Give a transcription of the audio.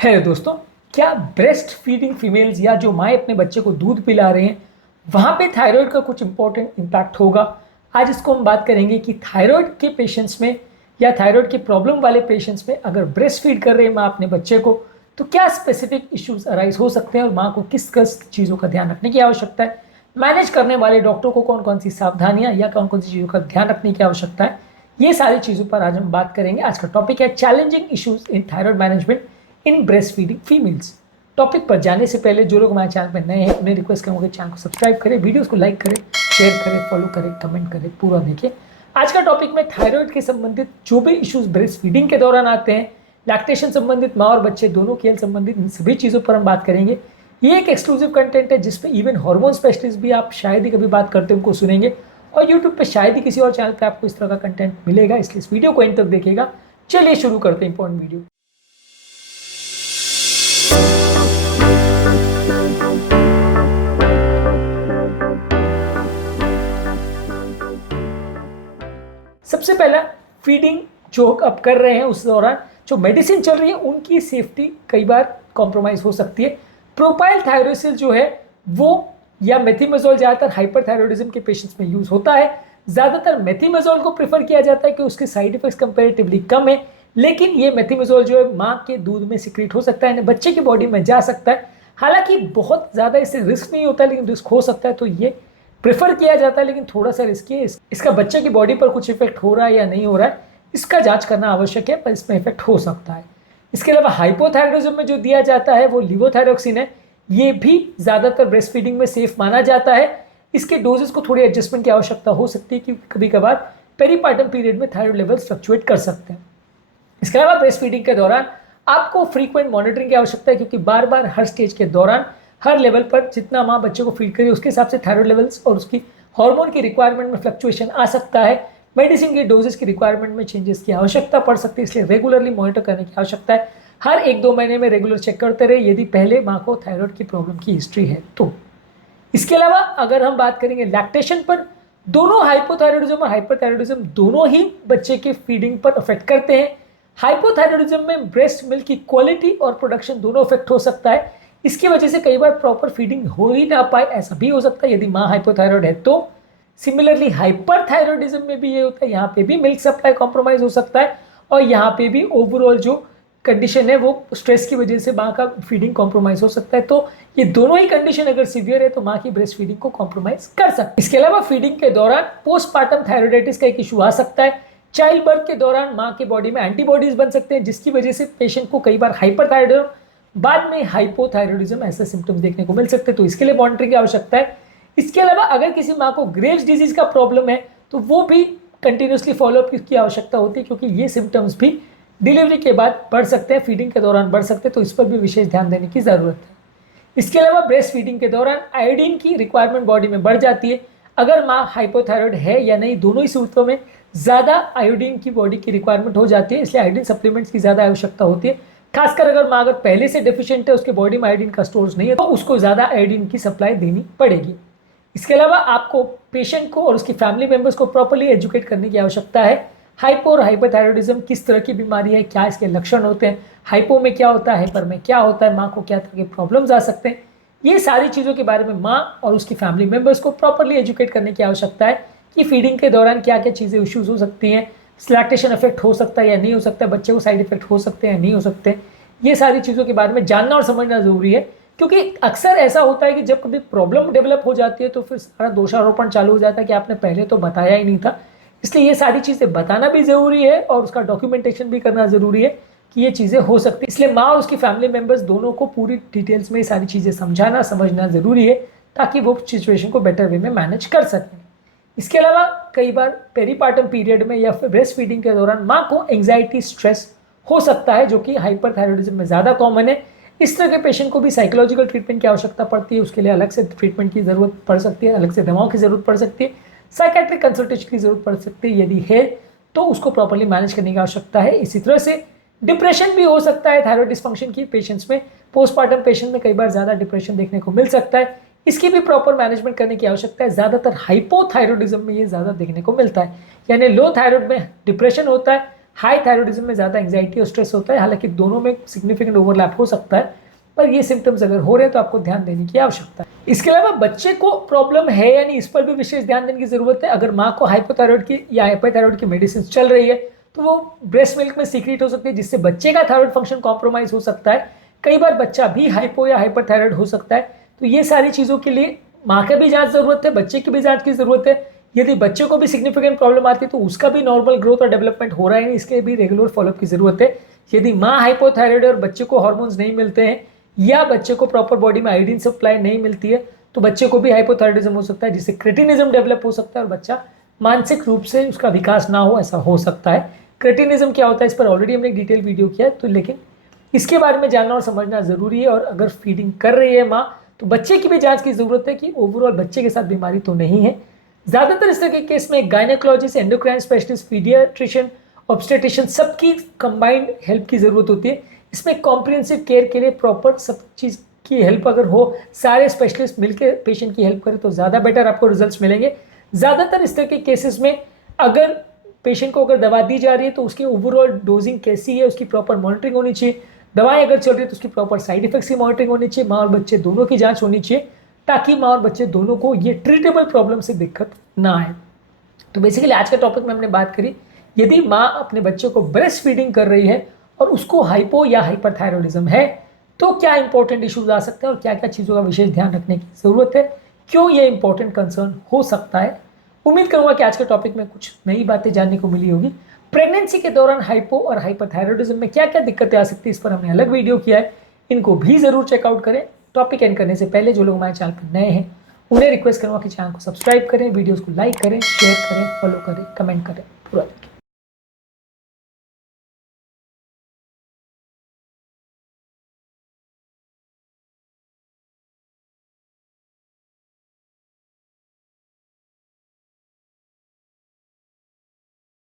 है दोस्तों, क्या ब्रेस्ट फीडिंग फीमेल्स या जो माएँ अपने बच्चे को दूध पिला रहे हैं वहाँ पे थायराइड का कुछ इंपॉर्टेंट इम्पैक्ट होगा। आज इसको हम बात करेंगे कि थायराइड के पेशेंट्स में या थायराइड की प्रॉब्लम वाले पेशेंट्स में अगर ब्रेस्ट फीड कर रहे हैं माँ अपने बच्चे को तो क्या स्पेसिफिक इश्यूज अराइज हो सकते हैं और माँ को किस किस चीज़ों का ध्यान रखने की आवश्यकता है। मैनेज करने वाले डॉक्टर को कौन कौन सी सावधानियां या कौन कौन सी चीज़ों का ध्यान रखने की आवश्यकता है, ये सारी चीज़ों पर आज हम बात करेंगे। आज का टॉपिक है challenging issues in thyroid management in breast feeding females. Topic पर जाने से पहले जो लोग हमारे चैनल पर नए हैं उन्हें रिक्वेस्ट करूँगा चैनल को सब्सक्राइब करें, वीडियोस को लाइक करें, शेयर करें, फॉलो करें, कमेंट करें, पूरा देखिए। आज का टॉपिक में थायराइड के संबंधित जो भी इश्यूज ब्रेस्ट फीडिंग के दौरान आते हैं, लैक्टेशन संबंधित, माँ और बच्चे दोनों खेल संबंधित, इन सभी चीज़ों पर हम बात करेंगे। ये एक एक्सक्लूसिव कंटेंट है जिसपे इवन हार्मोन स्पेशलिस्ट भी आप शायद ही कभी बात करते उनको सुनेंगे और यूट्यूब पे शायद ही किसी और चैनल पे आपको इस तरह का कंटेंट मिलेगा, इसलिए इस वीडियो को एंड तक देखिएगा। चलिए शुरू करते हैं इंपॉर्टेंट वीडियो। सबसे पहला, फीडिंग जो अब कर रहे हैं उस दौरान जो मेडिसिन चल रही है उनकी सेफ्टी कई बार कॉम्प्रोमाइज़ हो सकती है। प्रोपाइल थायरोसिल जो है वो या मेथिमेजोल ज़्यादातर हाइपरथायरॉयडिज्म के पेशेंट्स में यूज़ होता है। ज़्यादातर मेथिमेजोल को प्रेफर किया जाता है कि उसके साइड इफेक्ट्स कंपेरेटिवली कम है, लेकिन ये मेथिमेजोल जो है माँ के दूध में सिक्रीट हो सकता है, बच्चे की बॉडी में जा सकता है। हालांकि बहुत ज़्यादा इससे रिस्क नहीं होता, लेकिन रिस्क हो सकता है, तो ये प्रेफर किया जाता है, लेकिन थोड़ा सा रिस्की है। इसका बच्चे की बॉडी पर कुछ इफेक्ट हो रहा है या नहीं हो रहा है, इसका जांच करना आवश्यक है, पर इसमें इफेक्ट हो सकता है। इसके अलावा हाइपोथायरॉयडिज्म में जो दिया जाता है वो लिवोथायरोक्सिन है। ये भी ज़्यादातर ब्रेस्ट फीडिंग में सेफ माना जाता है। इसके डोजेस को थोड़ी एडजस्टमेंट की आवश्यकता हो सकती है क्योंकि कभी कभार पेरीपार्टम पीरियड में थायराइड लेवल्स फ्लक्चुएट कर सकते हैं। इसके अलावा ब्रेस्ट फीडिंग के दौरान आपको फ्रीक्वेंट मॉनिटरिंग की आवश्यकता है क्योंकि बार बार हर स्टेज के दौरान हर लेवल पर जितना माँ बच्चे को फीड करे उसके हिसाब से थायराइड लेवल्स और उसकी हार्मोन की रिक्वायरमेंट में फ्लक्चुएशन आ सकता है। मेडिसिन की डोजेस की रिक्वायरमेंट में चेंजेस की आवश्यकता पड़ सकती है, इसलिए रेगुलरली मॉनिटर करने की आवश्यकता है। हर 1-2 महीने में रेगुलर चेक करते रहे यदि पहले माँ को थायराइड की प्रॉब्लम की हिस्ट्री है तो। इसके अलावा अगर हम बात करेंगे लैक्टेशन पर, दोनों हाइपोथायरॉयडिज्म और हाइपरथायरॉयडिज्म दोनों ही बच्चे के फीडिंग पर अफेक्ट करते हैं। हाइपोथायरॉयडिज्म में ब्रेस्ट मिल्क की क्वालिटी और प्रोडक्शन दोनों अफेक्ट हो सकता है। इसकी वजह से कई बार प्रॉपर फीडिंग हो ही ना पाए, ऐसा भी हो सकता है यदि माँ हाइपोथायरॉयड है तो। सिमिलरली हाइपरथायरॉयडिज्म में भी ये होता है, यहाँ पे भी मिल्क सप्लाई कॉम्प्रोमाइज हो सकता है और यहाँ पे भी ओवरऑल जो कंडीशन है वो स्ट्रेस की वजह से माँ का फीडिंग कॉम्प्रोमाइज हो सकता है। तो ये दोनों ही कंडीशन अगर सीवियर है तो माँ की ब्रेस्ट फीडिंग को कॉम्प्रोमाइज कर सकते हैं। इसके अलावा फीडिंग के दौरान पोस्टपार्टम थायराइडाइटिस का एक इशू आ सकता है। चाइल्ड बर्थ के दौरान माँ के बॉडी में एंटीबॉडीज बन सकते हैं जिसकी वजह से पेशेंट को कई बार हाइपरथायरॉयडिज्म बाद में हाइपोथायरॉयडिज्म ऐसे सिम्टम्स देखने को मिल सकते हैं, तो इसके लिए मॉनिटरिंग की आवश्यकता है। इसके अलावा अगर किसी माँ को ग्रेव्स डिजीज का प्रॉब्लम है तो वो भी कंटिन्यूसली फॉलोअप की आवश्यकता होती है क्योंकि ये सिम्टम्स भी डिलीवरी के बाद बढ़ सकते हैं, फीडिंग के दौरान बढ़ सकते हैं, तो इस पर भी विशेष ध्यान देने की ज़रूरत है। इसके अलावा ब्रेस्ट फीडिंग के दौरान आयोडीन की रिक्वायरमेंट बॉडी में बढ़ जाती है। अगर माँ हाइपोथायरॉयड है या नहीं, दोनों ही सूरतों में ज़्यादा आयोडीन की बॉडी की रिक्वायरमेंट हो जाती है, इसलिए आयोडीन सप्लीमेंट्स की ज़्यादा आवश्यकता होती है। खासकर अगर माँ अगर पहले से डेफिशिएंट है, उसके बॉडी में आयोडीन का स्टोर्स नहीं है, तो उसको ज़्यादा आयोडीन की सप्लाई देनी पड़ेगी। इसके अलावा आपको पेशेंट को और उसकी फैमिली मेंबर्स को प्रॉपर्ली एजुकेट करने की आवश्यकता है। हाइपो और हाइपोथायरॉयडिज्म किस तरह की बीमारी है, क्या इसके लक्षण होते हैं, हाइपो में क्या होता है, हाइपर में क्या होता है, माँ को क्या तरह के प्रॉब्लम्स आ सकते हैं, ये सारी चीज़ों के बारे में माँ और उसकी फैमिली मेंबर्स को प्रॉपर्ली एजुकेट करने की आवश्यकता है कि फीडिंग के दौरान क्या क्या चीज़ें इश्यूज हो सकती हैं, लैक्टेशन इफेक्ट हो सकता है या नहीं हो सकता है, बच्चे को साइड इफेक्ट हो सकते हैं या नहीं हो सकते। ये सारी चीज़ों के बारे में जानना और समझना ज़रूरी है क्योंकि अक्सर ऐसा होता है कि जब कभी प्रॉब्लम डेवलप हो जाती है तो फिर सारा दोषारोपण चालू हो जाता है कि आपने पहले तो बताया ही नहीं था। इसलिए ये सारी चीज़ें बताना भी ज़रूरी है और उसका डॉक्यूमेंटेशन भी करना ज़रूरी है कि ये चीज़ें हो सकती है। इसलिए माँ और उसकी फैमिली मेम्बर्स दोनों को पूरी डिटेल्स में ये सारी चीज़ें समझाना समझना ज़रूरी है ताकि वो सिचुएशन को बेटर वे में मैनेज कर सकें। इसके अलावा कई बार पेरीपार्टम पीरियड में या फिर ब्रेस्ट फीडिंग के दौरान माँ को एंग्जाइटी स्ट्रेस हो सकता है जो कि हाइपरथायरॉयडिज्म में ज़्यादा कॉमन है। इस तरह के पेशेंट को भी साइकोलॉजिकल ट्रीटमेंट की आवश्यकता पड़ती है, उसके लिए अलग से ट्रीटमेंट की ज़रूरत पड़ सकती है, अलग से दवाओं की ज़रूरत पड़ सकती है, साइकेट्रिक कंसल्टेशन की ज़रूरत पड़ सकती है। यदि है तो उसको प्रॉपर्ली मैनेज करने की आवश्यकता है। इसी तरह से डिप्रेशन भी हो सकता है थायराइड डिस्फंक्शन की पेशेंट्स में। पोस्टपार्टम पेशेंट में कई बार ज़्यादा डिप्रेशन देखने को मिल सकता है, इसकी भी प्रॉपर मैनेजमेंट करने की आवश्यकता है। ज़्यादातर हाइपोथायरॉयडिज्म में ये ज़्यादा देखने को मिलता है, यानी लो थायराइड में डिप्रेशन होता है, हाई थायराइडिज्म में ज़्यादा एंग्जाइटी और स्ट्रेस होता है, हालांकि दोनों में सिग्निफिकेंट ओवरलैप हो सकता है, पर ये सिम्टम्स अगर हो रहे हैं तो आपको ध्यान देने की आवश्यकता है। इसके अलावा बच्चे को प्रॉब्लम है या नहीं, इस पर भी विशेष ध्यान देने की जरूरत है। अगर माँ को हाइपोथायराइड की या हाइपरथायराइड की मेडिसिन चल रही है तो वो ब्रेस्ट मिल्क में सीक्रेट हो सकती है, जिससे बच्चे का थायराइड फंक्शन कॉम्प्रोमाइज हो सकता है। कई बार बच्चा भी हाइपो या हाइपरथायराइड हो सकता है। तो ये सारी चीज़ों के लिए माँ का भी जांच जरूरत है, बच्चे की भी जांच की जरूरत है। यदि बच्चे को भी सिग्निफिकेंट प्रॉब्लम आती है तो उसका भी नॉर्मल ग्रोथ और डेवलपमेंट हो रहा है, इसके भी रेगुलर फॉलोअप की जरूरत है। यदि माँ हाइपोथायराइड और बच्चे को हार्मोन्स नहीं मिलते हैं या बच्चे को प्रॉपर बॉडी में आयोडीन सप्लाई नहीं मिलती है तो बच्चे को भी हाइपोथायराइडिज्म हो सकता है, जिससे क्रेटिनिज्म डेवलप हो सकता है और बच्चा मानसिक रूप से उसका विकास ना हो, ऐसा हो सकता है। क्रेटिनिज्म क्या होता है इस पर ऑलरेडी हमने एक डिटेल वीडियो किया है, तो लेकिन इसके बारे में जानना और समझना जरूरी है। और अगर फीडिंग कर रही है माँ तो बच्चे की भी जांच की जरूरत है कि ओवरऑल बच्चे के साथ बीमारी तो नहीं है। ज्यादातर इस तरह के केस में gynaecologist, endocrine specialist, paediatrician, obstetrician सबकी कंबाइंड हेल्प की जरूरत होती है। इसमें कॉम्प्रिहेंसिव केयर के लिए प्रॉपर सब चीज़ की हेल्प अगर हो, सारे स्पेशलिस्ट मिलकर पेशेंट की हेल्प करें तो ज़्यादा बेटर आपको रिजल्ट्स मिलेंगे। ज़्यादातर इस तरह के केसेस में अगर पेशेंट को अगर दवा दी जा रही है तो उसकी ओवरऑल डोजिंग कैसी है, उसकी प्रॉपर मॉनिटरिंग होनी चाहिए। दवाएं अगर चल रही है तो उसकी प्रॉपर साइड इफेक्ट्स की मॉनिटरिंग होनी चाहिए। माँ और बच्चे दोनों की जांच होनी चाहिए ताकि माँ और बच्चे दोनों को ये ट्रीटेबल प्रॉब्लम से दिक्कत ना आए। तो बेसिकली आज के टॉपिक में हमने बात करी, यदि माँ अपने बच्चे को ब्रेस्ट फीडिंग कर रही है और उसको हाइपो या हाइपरथायरॉयडिज्म है तो क्या इंपॉर्टेंट इश्यूज आ सकते हैं और क्या क्या चीज़ों का विशेष ध्यान रखने की ज़रूरत है, क्यों ये इंपॉर्टेंट कंसर्न हो सकता है। उम्मीद करूंगा कि आज के टॉपिक में कुछ नई बातें जानने को मिली होगी। प्रेगनेंसी के दौरान हाइपो और हाइपरथायरॉयडिज्म में क्या क्या दिक्कतें आ सकती है इस पर हमने अलग वीडियो किया है, इनको भी ज़रूर चेकआउट करें। टॉपिक एंड करने से पहले जो लोग हमारे चैनल पर नए हैं उन्हें रिक्वेस्ट करूँगा कि चैनल को सब्सक्राइब करें, वीडियोज़ को लाइक करें, शेयर करें, फॉलो करें, कमेंट करें।